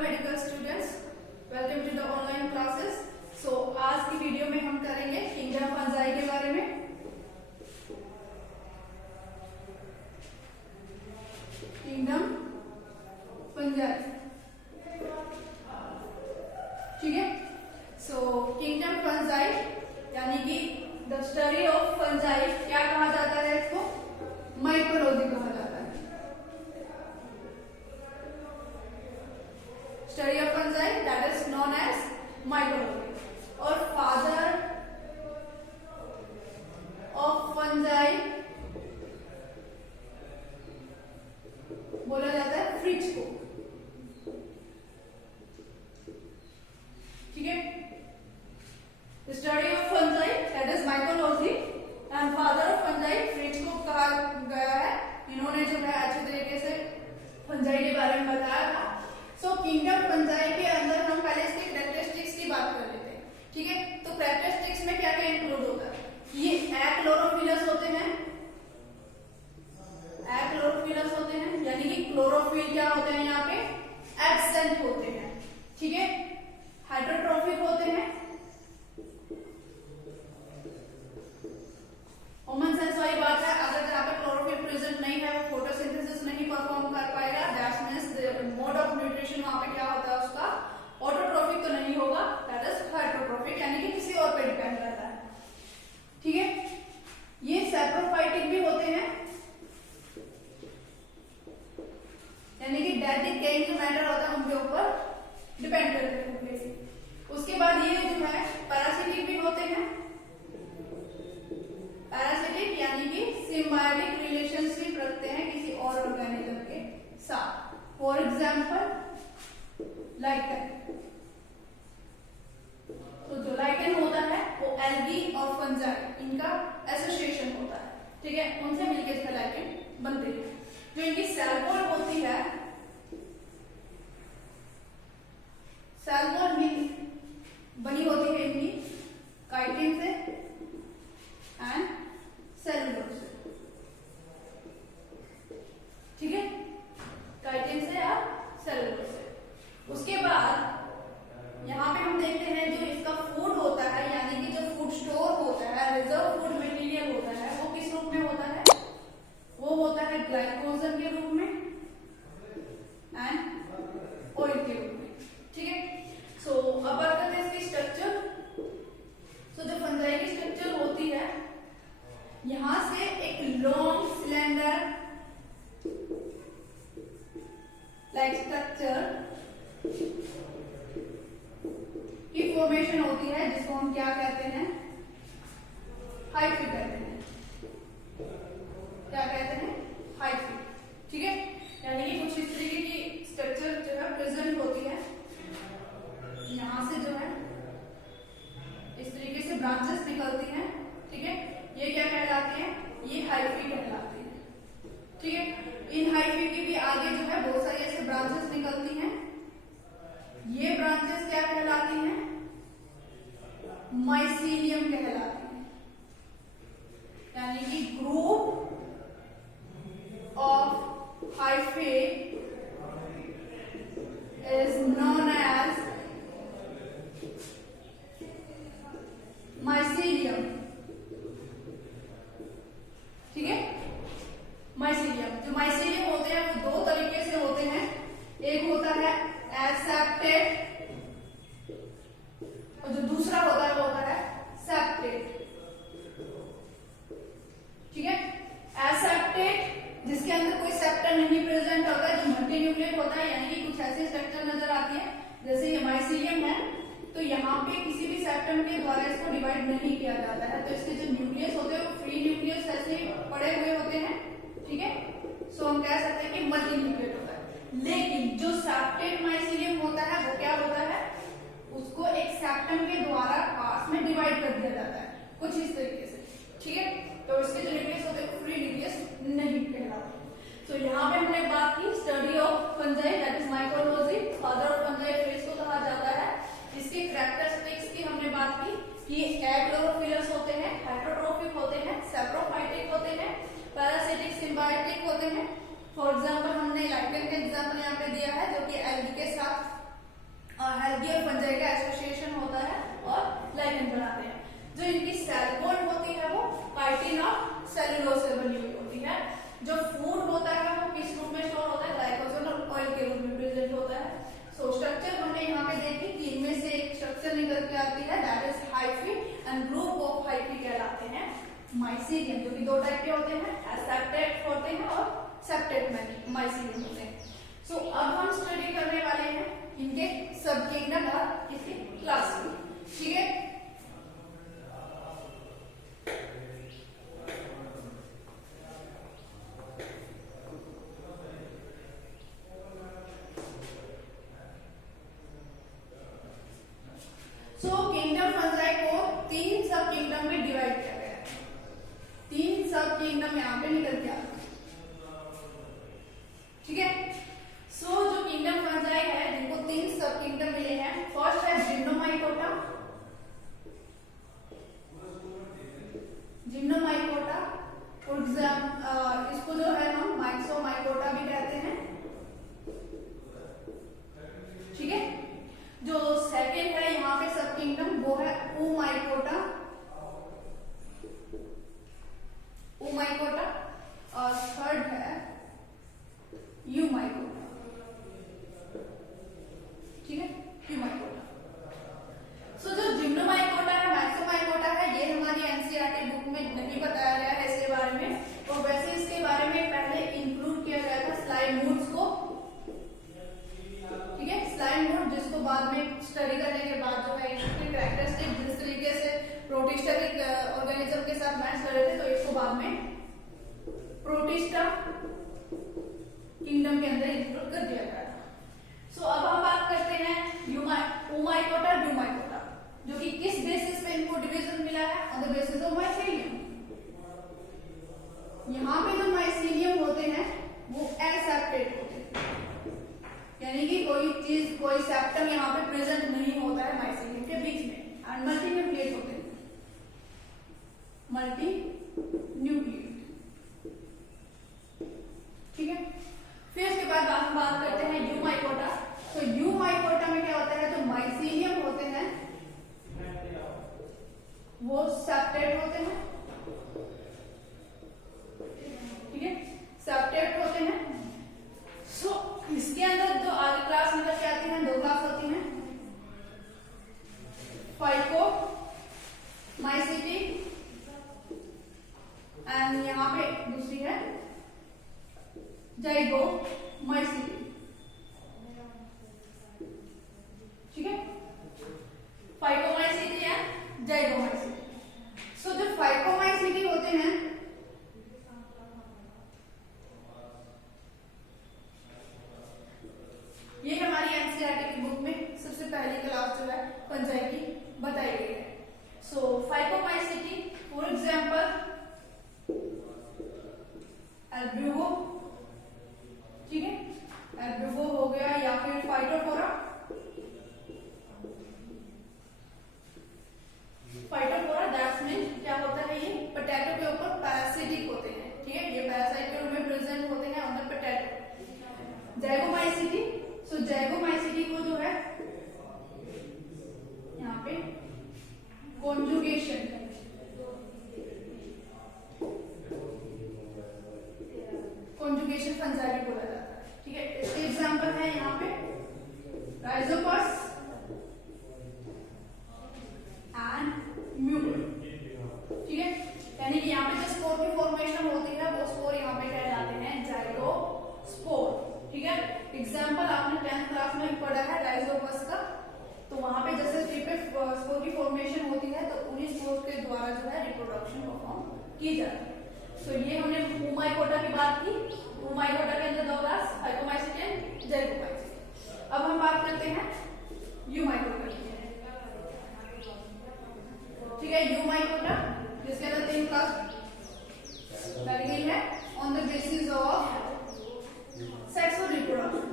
Medical students, welcome to the online classes. So आज की video में हम करेंगे किंगडम फंजाई के बारे में। किंगडम फंजाई, ठीक है। सो किंगडम फंजाई यानी कि द स्टडी ऑफ फंजाई क्या कहा जाता है? इसको माइकोलॉजी कहा जाता है। Study of fungi that is known as mycology. और फादर ऑफ फंजाई बोला जाता है फ्रिच को, ठीक है। Study of fungi that is mycology and father of fungi Fritsch को कहा गया है। इन्होंने जो है अच्छे तरीके से फंजाई के बारे में बताया था। सो किंगडम फंजाई के अंदर हम पहले इसके कैरेक्टरिस्टिक्स की बात कर लेते हैं, ठीक है। तो कैरेक्टरिस्टिक्स में क्या क्या इंक्लूड होता है? ये एक्लोरोफिलस होते हैं, एक्लोरोफिलस होते हैं, यानी कि क्लोरोफिल क्या होते हैं यहाँ पे? एब्सेंट होते हैं, ठीक है। हाइड्रोट्रोफिक होते हैं, कॉमन सेंस वाली बात है। अगर यहाँ पे क्लोरोफिल प्रेजेंट नहीं है, वो फोटोसिंथेसिस नहीं परफॉर्म कर पाएगा, that means mode of nutrition वहां पे क्या होता है उसका? ऑटोट्रोफिक तो नहीं होगा, दैट इज हाइड्रोट्रोफिक, यानी कि किसी और पे डिपेंड करता है, ठीक है। ये सैप्रोफाइटिक भी होते हैं, यानी कि डेथ डिकेइंग जो मैटर होता है उनके ऊपर डिपेंड करते हैं कंप्लीटली। उसके बाद ये जो है पैरासिटिक भी होते हैं। पैरासिटिक यानी कि सिम्बायोटिक रिलेशनशिप रखते हैं किसी और ऑर्गेनिज्म के साथ। For example lichen. तो जो लाइकन होता है वो एल्गी और फंजाई, इनका एसोसिएशन होता है, ठीक है। उनसे मिलकर इसका लाइकन बनते हैं। जो इनकी सेल वॉल होती है, सेल वॉल बनी होती है इनकी काइटिन से एंड सेलुलोज से, ठीक है। काइटिन से और सेलुलोज से। उसके बाद यहाँ पे हम देखते हैं जो इसका फूड होता है, यानी कि जो फूड स्टोर होता है, रिजर्व फूड मटेरियल होता है, वो किस रूप में होता है? वो होता है ग्लाइकोजन के रूप में एंड ऑयल के रूप में, ठीक है। सो अब बात करते हैं इसकी स्ट्रक्चर। सो जो फंजाई की स्ट्रक्चर होती है, यहां से एक लॉन्ग सिलेंडर लाइक स्ट्रक्चर की फॉर्मेशन होती है, जिसको हम क्या कहते हैं? हाइफी कहते हैं। क्या कहते हैं? हाइफी, ठीक है। यानी कि कुछ इस तरीके की स्ट्रक्चर जो है प्रेजेंट होती है। यहां से जो है इस तरीके से ब्रांचेस निकलती हैं, ठीक है। ये क्या कहलाती हैं? ये हाइफी कहलाती है, ठीक है। इन हाइफी की भी आगे जो है बहुत सारी ऐसे ब्रांचेस निकलती हैं। ये ब्रांचेस क्या कहलाती हैं? माइसीलियम कहलाती हैं, यानी कि group of hyphae is known as mycelium, ठीक है। माइसीलियम, जो माइसीलियम होते हैं वो दो तरीके से होते हैं। एक होता है एसेप्टेट और जो दूसरा होता है वो होता है सेप्टेट, ठीक है। एसेप्टेट जिसके अंदर कोई सेप्टर नहीं प्रेजेंट होता है, जो मल्टीन्यूक्लिएट होता है, यानी कि कुछ ऐसी स्ट्रक्चर नजर आती है जैसे ये माइसीलियम है, तो यहाँ पे किसी भी सेप्टम के द्वारा इसको डिवाइड नहीं किया जाता है, तो इसके जो न्यूक्लियस होते हैं वो फ्री न्यूक्लियस ऐसे पड़े हुए होते हैं, ठीक है। सो हम कह सकते हैं कि मल्टीन्यूक्लिएट होता है। लेकिन जो सेप्टेट माइसीलियम होता है वो क्या होता है? उसको एक सेप्टम के द्वारा पार्ट्स में डिवाइड कर दिया जाता है, कुछ इस तरीके से, ठीक है। तो इसके जो न्यूक्लियस होते हैं फ्री न्यूक्लियस नहीं कहलाते। तो यहाँ पे हमने बात की study of fungi that is mycology. Father of fungi Fritsch को कहा जाता है। इसके कैरेक्टरिस्टिक्स की हमने बात की कि एक्लोरोफिलस होते हैं, हाइड्रोट्रोफिक होते हैं, सैप्रोफाइटिक होते हैं, पैरासिटिक, सिम्बायोटिक होते हैं। फॉर एग्जांपल हमने लाइकेन का एग्जांपल यहाँ पे दिया है जो कि एल्गी के साथ माइसीलियम, जो कि दो टाइप के होते हैं, एसेप्टेट होते हैं और सेप्टेट माइसीलियम होते हैं। सो अब हम स्टडी करने वाले हैं इनके सब किंगडम और इसके क्लास की, ठीक है। सो किंगडम फंजाई को तीन सब किंगडम में डिवाइड किया गया है। तीन सब किंगडम यहाँ पे निकल के आते हैं, ठीक है। सो जो किंगडम फंजाई है जिनको तीन सब किंगडम मिले हैं, फर्स्ट है जिम्नोमाइकोटा। जिम्नोमाइकोटा इसको जो है हम माइक्सोमाइकोटा भी कहते हैं, ठीक है। जो सेकंड है यहाँ पे सब किंगडम वो है ओमाइकोटा, ओमाइकोटा। और थर्ड है यूमाइकोटा, ठीक है, यूमाइकोटा। सो जो जिम्नोमाइकोटा है, मैक्सोमाइकोटा है, ये हमारी एनसीईआरटी बुक में नहीं बताया गया है इसके बारे में, और वैसे इसके बारे में पहले इंक्लूड किया गया था स्लाइमूड्स को, ठीक है। स्लाइमूड जिसको बाद में स्टडी करने के बाद जो है इसके कैरेक्टरिस्टिक जिस तरीके से प्रोटिस्टा के ऑर्गेनिज्म के साथ मैच कर रहे थे, तो इसको बाद में प्रोटिस्टा किंगडम के अंदर इंक्लूड कर दिया गया था। सो अब हम बात करते हैं ओमाइकोटा, ड्यूमाइकोटा, जो कि किस बेसिस पे इनको डिवीजन मिला है, on the basis of mycelium. यहाँ पे जो माइसीलियम होते हैं वो एसेप्टेट होते हैं, यानी कि कोई चीज, कोई सेप्टम यहाँ पे प्रेजेंट नहीं होता है माइसीलियम के बीच में, एंड मल्टी न्यूक्लिएट होते हैं, मल्टी न्यूक्लिएट, ठीक है। फिर इसके बाद हम बात करते हैं यूमाइकोटा। तो यूमाइकोटा में क्या होता है, जो माइसीलियम होते हैं वो सेप्टेट होते हैं, ठीक है, सेप्टेट होते हैं। सो इसके अंदर जो आगे क्लास निकल के आती है, दो क्लास होती हैं, फाइको माइसिटी एंड यहाँ पे दूसरी है जाइगो माइसिटी, ठीक है, फाइकोमाइसिटी एंड जाइगोमाइसिटी। सो जो फाइकोमाइसिटी होते हैं ये हमारी एनसीईआरटी की बुक में सबसे पहली क्लास जो है फंजाई की बताई गई है। सो फाइकोमाइसिटी, फॉर एग्जांपल एल्ब्यूगो, ठीक है, एल्ब्यूगो हो गया, या फिर फाइटोफोरा। फाइटोफोरा दैट्स मीन क्या होता है, ये पोटैटो के ऊपर पैरासिटिक होते हैं, ठीक है, ये पैरासाइट के रूप में प्रेजेंट होते हैं ऑन द पोटैटो। जाइगोमाइसिटी, सो जाइगोमाइसिटी को जो है यहाँ पे कॉन्जुगेशन, कॉन्जुगेशन फंजाई भी बोला जाता है, ठीक है। इसके एग्जांपल है यहाँ पे राइजोपस एंड म्यूकर, ठीक है, यानी कि यहाँ पे जो स्पोर की फॉर्मेशन होती है वो स्पोर यहाँ पे कहलाते हैं जाइगोस्पोर, ठीक है। एग्जांपल आपने 10th क्लास में पढ़ा है राइजोपस का, तो वहां पे जैसे ट्री पे स्पोर की फॉर्मेशन होती है तो उन्हीं स्पोर के द्वारा जो है रिप्रोडक्शन परफॉर्म की जाती है। तो ये हमने ओमाइकोटा की बात की। ओमाइकोटा के अंदर दो क्लास, फाइकोमाइसिटी एंड जाइगोमाइसिटी। अब हम बात करते हैं यूमाइकोटा की, ठीक है। यूमाइकोटा जिसके अंदर 3 क्लास लगी गई है, on the basis of sexual reproduction,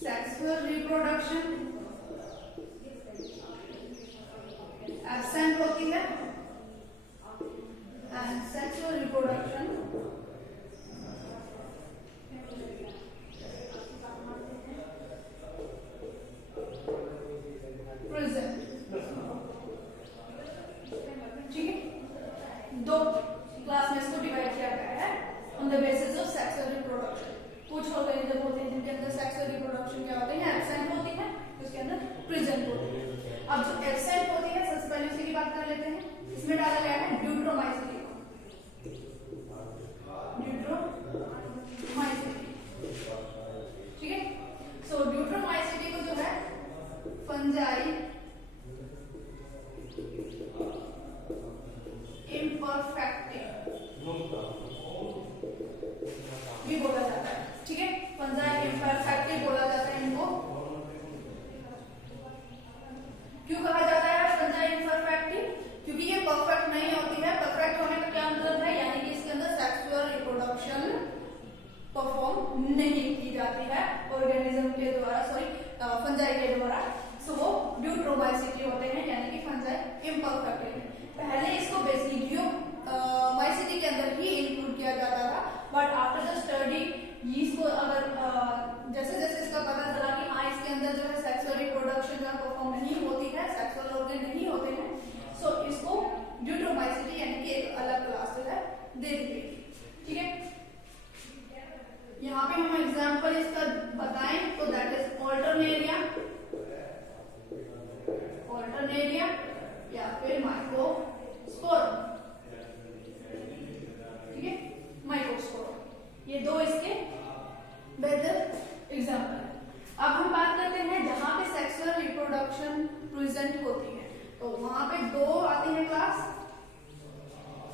sexual reproduction absent होती है, एंड सेक्सुअल रिप्रोडक्शन प्रेजेंट, ठीक है। 2 क्लास में इसको डिवाइड किया गया है on the basis of sexual reproduction. कुछ ऑर्गेनिज्म होते हैं जिनके अंदर सेक्सुअल रिप्रोडक्शन क्या होते हैं, एब्सेंट होती है, उसके फंजाई इम्परफेक्टिव भी बोला जाता है। ठीक है, फंजाई इम्परफेक्टिव बोला जाता है इनको। क्यों कहा जाता है फंजाई इम्परफेक्टिव? क्योंकि ये परफेक्ट नहीं होती है। परफेक्ट होने का क्या मतलब है, यानी कि इसके अंदर सेक्सुअल रिप्रोडक्शन परफॉर्म नहीं की जाती है ऑर्गेनिज्म के द्वारा, सॉरी फंजाई के द्वारा। सो वो ड्यूट्रोमाइसिटी होते हैं, यानी कि फंजाई इम्परफेक्टिव है। पहले इसको बेसिडियो माइसिटी के अंदर ही इंक्लूड किया जाता था, बट आफ्टर द स्टडी इसको अगर जैसे जैसे इसका पता चला कि हाँ इसके अंदर जो है सेक्सुअल रिप्रोडक्शन का परफॉर्म नहीं होती है, सेक्सुअल ऑर्गन नहीं होते हैं, सो इसको ड्यूट्रोमाइसिटी यानी कि एक अलग क्लास जो है दे दी गई। ठीक है, यहाँ पे हम एग्जांपल इसका बताएं तो दैट इज ऑल्टरनेरिया, ऑल्टरनेरिया या फिर माइक्रोस्पोरम। ठीक है, माइक्रोस्पोरम, ये दो इसके बेहतर एग्जांपल है। अब हम बात करते हैं जहां पे सेक्सुअल रिप्रोडक्शन प्रेजेंट होती है, तो वहां पे दो आती है क्लास।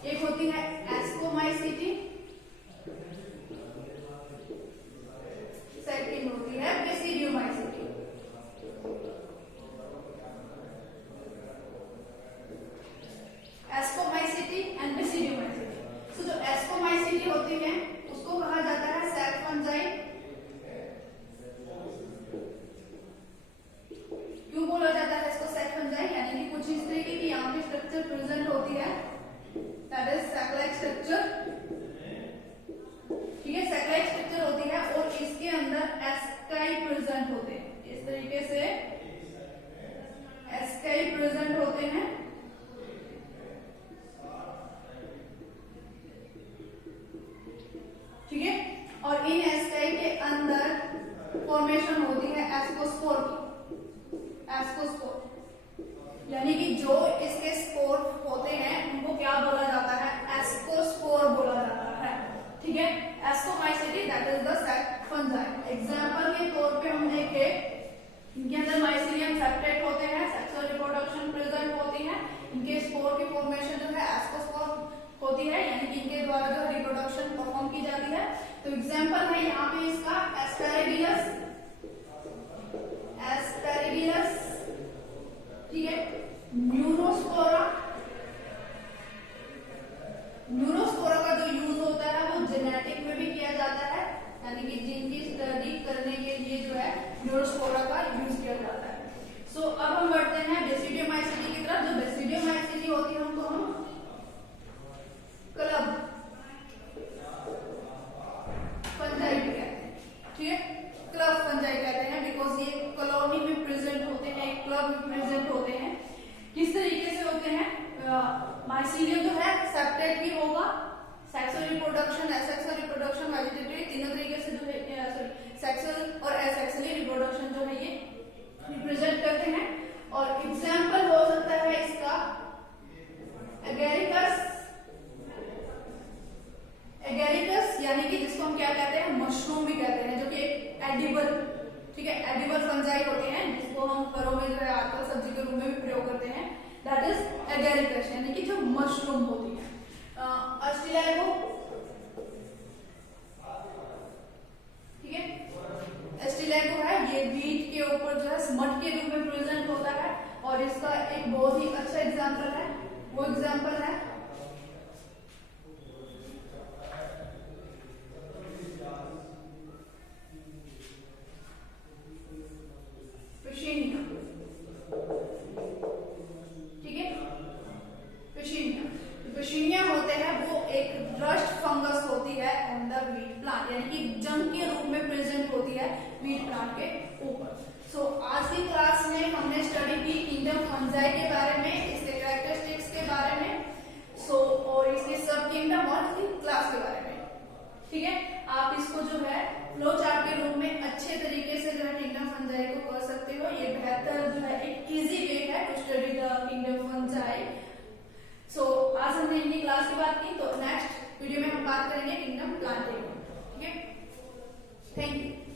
एक होती है एस्कोमाइसिटी, सेकंड होती है बेसिडियोमाइसिटी। एस्कोमाइसिटी एंड बेसिडियोमाइसिटी। सो जो एस्कोमाइसिटी होती है उसको कहा जाता है सेल्फ फंजाई। क्यों बोला जाता है इसको सेल्फ फंजाई, यानी कि कुछ इस तरीके की यहाँ पे स्ट्रक्चर प्रेजेंट होती है, दैट इज सैक-लाइक स्ट्रक्चर। ठीक है, सैक-लाइक स्ट्रक्चर होती है और इसके अंदर एस्काई प्रेजेंट होते हैं। इस तरीके से एस्काई प्रेजेंट होते हैं। ठीक है, और इन एस्काई के अंदर फॉर्मेशन होती है एस्कोस्पोर की। एस्कोस्पोर यानी कि जो इसके स्पोर होते हैं उनको क्या बोला जाता है, एस्कोस्पोर बोला जाता है। ठीक है, ascomycetes that is the sac fungi. Example के तौर पे हम देखे, इनके अंदर माइसीलियम सेप्टेट होते हैं, सेक्सुअल रिप्रोडक्शन प्रेजेंट होती है, इनके स्पोर की फॉर्मेशन जो है एस्कोस्पोर होती है, यानी कि इनके द्वारा जो रिप्रोडक्शन परफॉर्म की जाती है। तो एग्जांपल है यहाँ पे इसका एस्पेरेगिलस, एस्पेरेगिलस। ठीक है, न्यूरोस्पोरा। न्यूरोस्पोरा का जो यूज होता है वो जेनेटिक में भी किया जाता है, यानी कि जीन की स्टडी करने के लिए जो है न्यूरोस्पोरा का यूज किया जाता है। सो अब हम बढ़ते हैं बेसिडियोमाइसिटी की तरफ। जो बेसिडियोमाइसिटी होती है उनको हम क्लब फंजाई भी कहते हैं। ठीक है, क्लब फंजाई कहते हैं बिकॉज ये कॉलोनी में प्रेजेंट होते हैं, क्लब में प्रेजेंट होते हैं। किस तरीके से होते हैं, माइसीलियम जो है सेप्टेट ही होगा, sexual reproduction, asexual reproduction, vegetative, तीनों तरीके से जो है सॉरी सेक्सुअल और एसेक्सुअली रिप्रोडक्शन जो है ये रिप्रेजेंट करते हैं। और एग्जांपल हो सकता है इसका एगेरिकस। एगेरिकस यानी कि जिसको हम क्या कहते हैं, मशरूम भी कहते हैं, जो कि एक एडिबल, ठीक है, एडिबल फंजाई होते हैं, जिसको हम घरों में जो है आजकल सब्जी के रूप में भी प्रयोग करते हैं। दैट इज एगेरिकस, यानी कि जो मशरूम होती है। अस्टिलैगो, ठीक है, अस्टिलैगो है, ये वीट के ऊपर जो है स्मट के रूप में प्रेजेंट होता है, और इसका एक बहुत ही अच्छा एग्जांपल है, वो एग्जांपल है पेशिनिया होते हैं, वो एक रस्ट फंगस होती है ऑन द वीट प्लांट, यानी कि जंग के रूप में प्रेजेंट होती है वीट प्लांट के ऊपर। सो आज की क्लास में हमने स्टडी की किंगडम फंजाई के बारे में, इसके कैरेक्टरिस्टिक्स के बारे में, सो और इसके सब किंगडम और इसकी क्लास के बारे में। ठीक है, आप इसको जो है फ्लो चार्ट के रूप में अच्छे तरीके से जो है किंगडम फंजाई को कर सकते हो। ये बेहतर जो है एक इजी वे है to study the kingdom fungi. So आज हमने इनकी क्लास की बात की, तो नेक्स्ट वीडियो में हम बात करेंगे किंगडम प्लांटेरियम। ठीक है, थैंक यू।